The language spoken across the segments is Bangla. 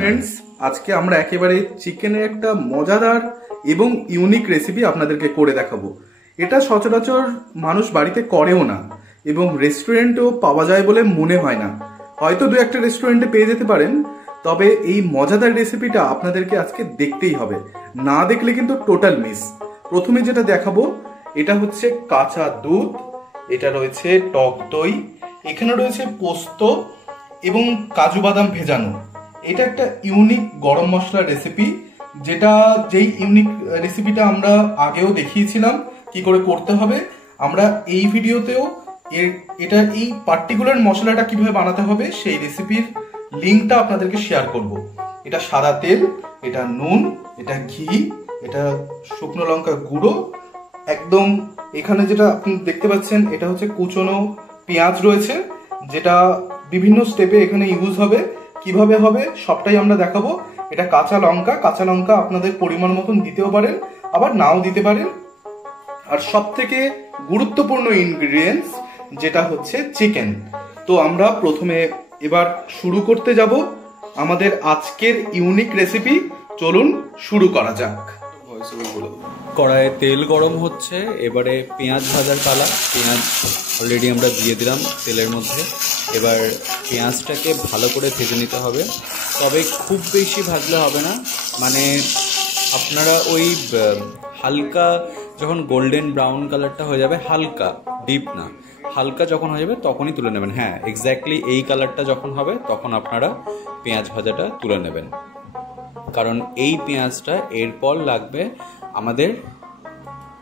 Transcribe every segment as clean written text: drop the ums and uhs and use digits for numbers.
ফ্রেন্ডস, আজকে আমরা একেবারে চিকেনের একটা মজাদার এবং ইউনিক রেসিপি আপনাদেরকে করে দেখাবো। এটা সচরাচর মানুষ বাড়িতে করেও না এবং রেস্টুরেন্টেও পাওয়া যায় বলে মনে হয় না। হয়তো দু একটা রেস্টুরেন্টে পেয়ে যেতে পারেন, তবে এই মজাদার রেসিপিটা আপনাদেরকে আজকে দেখতেই হবে, না দেখলে কিন্তু টোটাল মিস। প্রথমে যেটা দেখাবো এটা হচ্ছে কাঁচা দুধ, এটা রয়েছে টক দই, এখানে রয়েছে পোস্ত এবং কাজু বাদাম ভেজানো। এটা একটা ইউনিক গরম মশলা রেসিপি, যেই ইউনিক রেসিপিটা আমরা আগেও দেখিয়েছিলাম কি করে করতে হবে। আমরা এই ভিডিওতেও এই পার্টিকুলার মশলাটা কিভাবে বানাতে হবে সেই রেসিপির লিঙ্কটা আপনাদেরকে শেয়ার করব। এটা সাদা তেল, এটা নুন, এটা ঘি, এটা শুকনো লঙ্কা গুঁড়ো, একদম এখানে যেটা আপনি দেখতে পাচ্ছেন এটা হচ্ছে কুচনো পেঁয়াজ রয়েছে, যেটা বিভিন্ন স্টেপে এখানে ইউজ হবে। কিভাবে হবে সবটাই আমরা দেখাবো। এটা কাঁচা লঙ্কা আপনাদের পরিমাণ মতন দিতেও পারেন, আবার নাও দিতে পারেন। আর সব থেকে গুরুত্বপূর্ণ ইনগ্রিডিয়েন্টস যেটা হচ্ছে চিকেন। তো আমরা প্রথমে এবার শুরু করতে যাব আমাদের আজকের ইউনিক রেসিপি। চলুন শুরু করা যাক। কড়াইয়ে তেল গরম হচ্ছে, এবারে পেঁয়াজ ভাজার পালা। পেঁয়াজ অলরেডি আমরা দিয়ে দিলাম তেলের মধ্যে। এবার পেঁয়াজটাকে ভালো করে ভেজে নিতে হবে, তবে খুব বেশি ভাজলে হবে না। মানে আপনারা ওই হালকা যখন গোল্ডেন ব্রাউন কালারটা হয়ে যাবে, হালকা ডিপ না, হালকা যখন হয়ে যাবে তখনই তুলে নেবেন। হ্যাঁ, এক্স্যাক্টলি এই কালারটা যখন হবে তখন আপনারা পেঁয়াজ ভাজাটা তুলে নেবেন, কারণ এই পেঁয়াজটা এরপর লাগবে আমাদের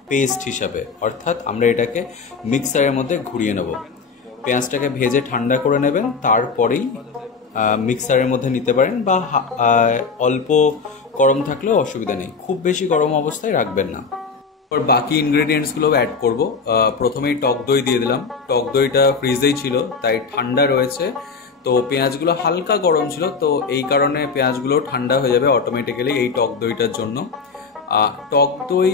পেস্ট হিসাবে, অর্থাৎ আমরা এটাকে মিক্সারের মধ্যে ঘুরিয়ে নেব। পেঁয়াজটাকে ভেজে ঠান্ডা করে নেবেন, তারপরেই মিক্সারের মধ্যে নিতে পারেন, বা অল্প গরম থাকলেও অসুবিধা নেই, খুব বেশি গরম অবস্থায় রাখবেন না। এবার বাকি ইনগ্রেডিয়েন্টসগুলো অ্যাড করব। প্রথমেই টক দই দিয়ে দিলাম। টক দইটা ফ্রিজেই ছিল তাই ঠান্ডা রয়েছে, তো পেঁয়াজগুলো হালকা গরম ছিল, তো এই কারণে পেঁয়াজগুলো ঠান্ডা হয়ে যাবে অটোমেটিক্যালি এই টক দইটার জন্য। টক দই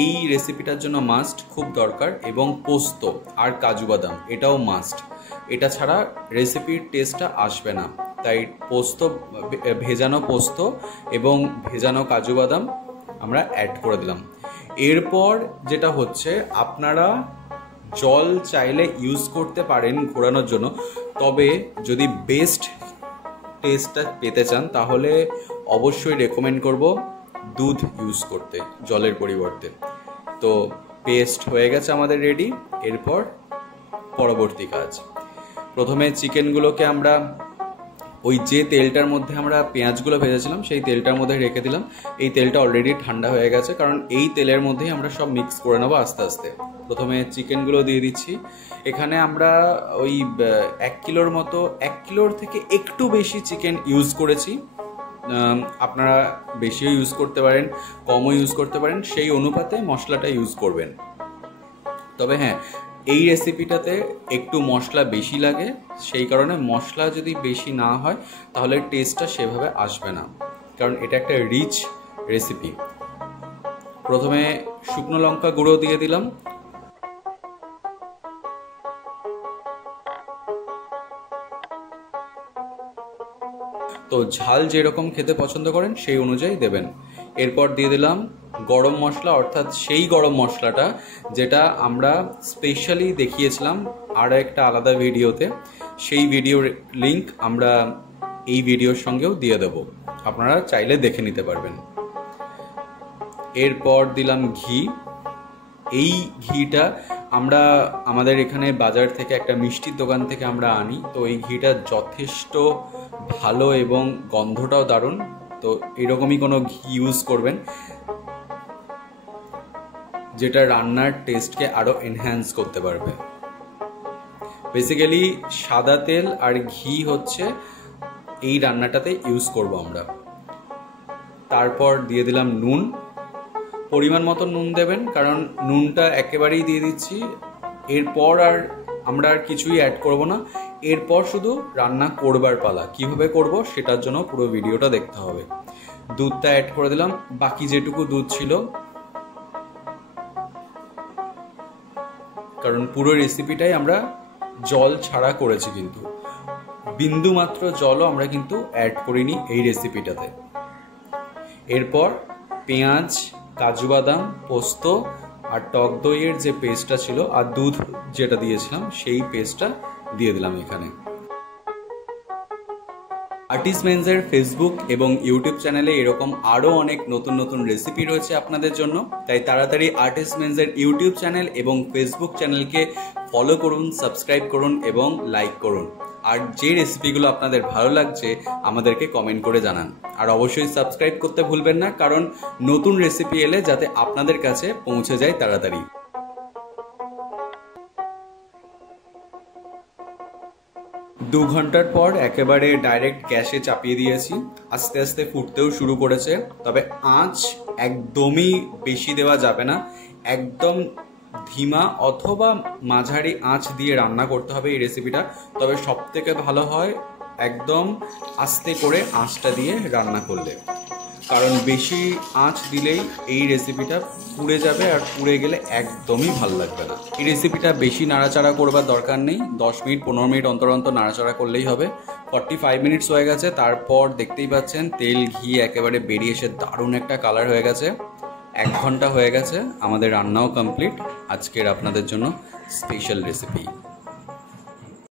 এই রেসিপিটার জন্য মাস্ট, খুব দরকার। এবং পোস্ত আর কাজু বাদাম এটাও মাস্ট, এটা ছাড়া রেসিপির টেস্টটা আসবে না। তাই ভেজানো পোস্ত এবং ভেজানো কাজু বাদাম আমরা অ্যাড করে দিলাম। এরপর যেটা হচ্ছে, আপনারা জল চাইলে ইউজ করতে পারেন ঘোরানোর জন্য, তবে যদি বেস্ট টেস্টটা পেতে চান তাহলে অবশ্যই রেকমেন্ড করব দুধ ইউজ করতে জলের পরিবর্তে। তো পেস্ট হয়ে গেছে আমাদের রেডি। এরপর পরবর্তী কাজ, প্রথমে চিকেনগুলোকে আমরা ওই যে তেলটার মধ্যে আমরা পেঁয়াজগুলো ভেজেছিলাম সেই তেলটার মধ্যে রেখে দিলাম। এই তেলটা অলরেডি ঠান্ডা হয়ে গেছে, কারণ এই তেলের মধ্যেই আমরা সব মিক্স করে নেবো আস্তে আস্তে। প্রথমে চিকেনগুলো দিয়ে দিচ্ছি। এখানে আমরা ওই 1 কিলোর মতো, 1 কিলোর থেকে একটু বেশি চিকেন ইউজ করেছি। আপনারা বেশিও ইউজ করতে পারেন, কমও ইউজ করতে পারেন, সেই অনুপাতে মশলাটা ইউজ করবেন। তবে হ্যাঁ, এই রেসিপিটাতে একটু মশলা বেশি লাগে, সেই কারণে মশলা যদি বেশি না হয় তাহলে টেস্টটা সেভাবে আসবে না, কারণ এটা একটা রিচ রেসিপি। প্রথমে শুকনো লঙ্কা গুঁড়ো দিয়ে দিলাম। তো ঝাল যেরকম খেতে পছন্দ করেন সেই অনুযায়ী দেবেন। এরপর দিয়ে দিলাম গরম মশলা, অর্থাৎ সেই গরম মশলাটা যেটা আমরা স্পেশালি দেখিয়েছিলাম আর একটা আলাদা ভিডিওতে। সেই ভিডিওর লিঙ্ক আমরা এই ভিডিওর সঙ্গেও দিয়ে দেব, আপনারা চাইলে দেখে নিতে পারবেন। এরপর দিলাম ঘি। এই ঘিটা আমরা আমাদের এখানে বাজার থেকে একটা মিষ্টির দোকান থেকে আমরা আনি, তো এই ঘিটা যথেষ্ট ভালো এবং গন্ধটাও দারুণ। তো এরকমই কোনো ঘি ইউজ করবেন যেটা রান্নার টেস্টকে আরো এনহ্যান্স করতে পারবে। বেসিক্যালি সাদা তেল আর ঘি হচ্ছে এই রান্নাটাতে ইউজ করব আমরা। তারপর দিয়ে দিলাম নুন, পরিমাণ মতো নুন দেবেন, কারণ নুনটা একেবারেই দিয়ে দিচ্ছি। এরপর আমরা আর কিছুই অ্যাড করব না, এরপর শুধু রান্না করবার পালা। কিভাবে করব সেটার জন্য পুরো ভিডিওটা দেখতে হবে। দুধটা অ্যাড করে দিলাম, বাকি যেটুকু দুধ ছিল, কারণ পুরো রেসিপিটাই আমরা জল ছাড়া করেছি, কিন্তু বিন্দুমাত্র জলও আমরা কিন্তু অ্যাড করিনি এই রেসিপিটাতে। এরপর পেঁয়াজ, কাজু বাদাম, পোস্ত আর টক দইয়ের যে পেস্টটা ছিল আর দুধ যেটা দিয়েছিলাম সেই পেস্টটা দিয়ে দিলাম এখানে। আর্টিস্ট মেন্সের ফেসবুক এবং ইউটিউব চ্যানেলে এরকম আরও অনেক নতুন নতুন রেসিপি রয়েছে আপনাদের জন্য, তাই তাড়াতাড়ি আর্টিস্ট মেন্সের ইউটিউব চ্যানেল এবং ফেসবুক চ্যানেলকে ফলো করুন, সাবস্ক্রাইব করুন এবং লাইক করুন। আর যে রেসিপিগুলো আপনাদের ভালো লাগছে আমাদেরকে কমেন্ট করে জানান। আর অবশ্যই সাবস্ক্রাইব করতে ভুলবেন না, কারণ নতুন রেসিপি এলে যাতে আপনাদের কাছে পৌঁছে যায় তাড়াতাড়ি। 2 ঘন্টার পর একেবারে ডাইরেক্ট গ্যাসে চাপিয়ে দিয়েছি। আস্তে আস্তে ফুটতেও শুরু করেছে, তবে আঁচ একদমই বেশি দেওয়া যাবে না, একদম ধিমা অথবা মাঝারি আঁচ দিয়ে রান্না করতে হবে এই রেসিপিটা। তবে সব থেকে ভালো হয় একদম আস্তে করে আঁচটা দিয়ে রান্না করলে, কারণ বেশি আঁচ দিলেই এই রেসিপিটা পুড়ে যাবে, আর পুড়ে গেলে একদমই ভালো লাগবে না। এই রেসিপিটা বেশি নাড়াচাড়া করবার দরকার নেই, 10 মিনিট 15 মিনিট অন্তর অন্তর নাড়াচাড়া করলেই হবে। 45 মিনিটস হয়ে গেছে, তারপর দেখতেই পাচ্ছেন তেল ঘি একেবারে বেরিয়ে এসে দারুণ একটা কালার হয়ে গেছে। 1 ঘন্টা হয়ে গেছে, আমাদের রান্নাও কমপ্লিট। আজকের আপনাদের জন্য স্পেশাল রেসিপি।